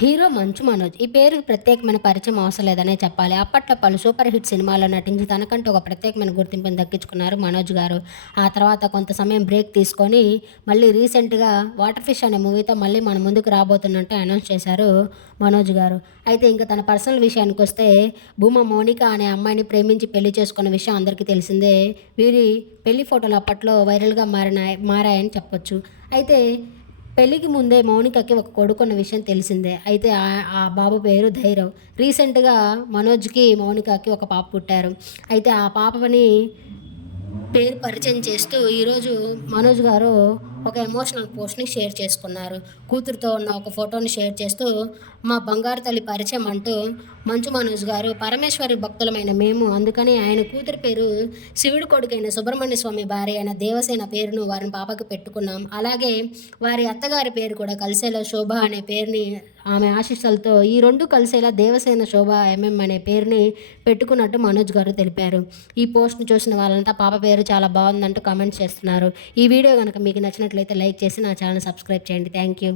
Hero Manchu Manoj. ఈ పేరు ప్రత్యేకమైన పరిచయం అవసరం లేదనే చెప్పాలి. అప్పట్లో పలు సూపర్ హిట్ సినిమాల్లో నటించి తనకంటూ ఒక ప్రత్యేకమైన గుర్తింపుని దక్కించుకున్నారు మనోజ్ గారు. ఆ తర్వాత కొంత సమయం బ్రేక్ తీసుకొని మళ్ళీ రీసెంట్గా వాటర్ ఫిష్ అనే మూవీతో మళ్ళీ మన ముందుకు రాబోతున్నట్టు అనౌన్స్ చేశారు మనోజ్ గారు. అయితే ఇంకా తన పర్సనల్ విషయానికి వస్తే భూమా మౌనిక అనే అమ్మాయిని ప్రేమించి పెళ్ళి చేసుకున్న విషయం అందరికీ తెలిసిందే. వీరి పెళ్ళి ఫోటోలు అప్పట్లో వైరల్గా మారిన మారాయని చెప్పొచ్చు. అయితే పెళ్ళికి ముందే మౌనికకి ఒక కొడుకున్న విషయం తెలిసిందే. అయితే ఆ- ఆ బాబు పేరు ధైరవ్. రీసెంట్గా మనోజ్కి మౌనికకి ఒక పాప పుట్టారు. అయితే ఆ పాపని పేరు పరిచయం చేస్తూ ఈరోజు మనోజ్ గారు ఒక ఎమోషనల్ పోస్ట్ని షేర్ చేసుకున్నారు. కూతురుతో ఉన్న ఒక ఫోటోని షేర్ చేస్తూ మా బంగారు తల్లి పరిచయం అంటూ మంచు మనోజ్ గారు పరమేశ్వరి భక్తులమైన మేము అందుకని ఆయన కూతురు పేరు శివుడు కొడుకైన సుబ్రహ్మణ్య స్వామి భార్య అయిన దేవసేన పేరును వారి పాపకు పెట్టుకున్నాం. అలాగే వారి అత్తగారి పేరు కూడా కలిసేలా శోభ అనే పేరుని ఆమె ఆశీస్సులతో ఈ రెండు కలిసేలా దేవసేన శోభ ఎంఎం అనే పేరుని పెట్టుకున్నట్టు మనోజ్ గారు తెలిపారు. ఈ పోస్ట్ని చూసిన వాళ్ళంతా పాప పేరు చాలా బాగుందంటూ కామెంట్ చేస్తున్నారు. ఈ వీడియో కనుక మీకు నచ్చినట్లయితే లైక్ చేసి నా ఛానల్ సబ్స్క్రైబ్ చేయండి. Thank you.